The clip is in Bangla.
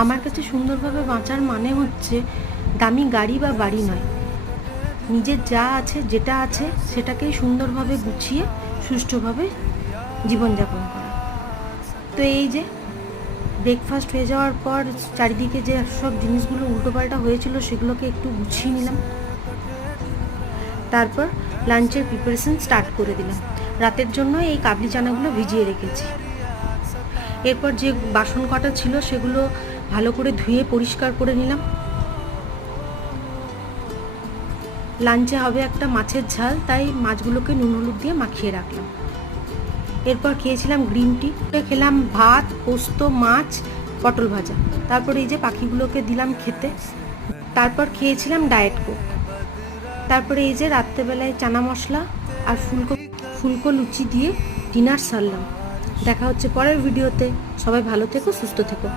আমার কাছে সুন্দরভাবে বাঁচার মানে হচ্ছে দামি গাড়ি বা বাড়ি নয়, নিজের যা আছে যেটা আছে সেটাকেই সুন্দরভাবে গুছিয়ে সুষ্ঠুভাবে জীবনযাপন করা। তো এই যে ব্রেকফাস্ট হয়ে যাওয়ার পর চারিদিকে যে সব জিনিসগুলো উল্টোপাল্টা হয়েছিল সেগুলোকে একটু গুছিয়ে নিলাম। তারপর লাঞ্চের প্রিপারেশন স্টার্ট করে দিলাম। রাতের জন্য এই কাবলি চানাগুলো ভিজিয়ে রেখেছি। এরপর যে বাসন কটা ছিল সেগুলো ভালো করে ধুয়ে পরিষ্কার করে নিলাম। লাঞ্চে হবে একটা মাছের ঝাল, তাই মাছগুলোকে নুন হলুদ দিয়ে মাখিয়ে রাখলাম। এরপর খেয়েছিলাম গ্রিন টি, খেলাম ভাত, পোস্ত, মাছ, পটল ভাজা। তারপর এই যে পাখিগুলোকে দিলাম খেতে। তারপর খেয়েছিলাম ডায়েট কোক। তারপরে এই যে রাত্রেবেলায় চানা মশলা আর ফুলকো লুচি দিয়ে ডিনার সারলাম। দেখা হচ্ছে পরের ভিডিওতে। সবাই ভালো থেকো, সুস্থ থেকো।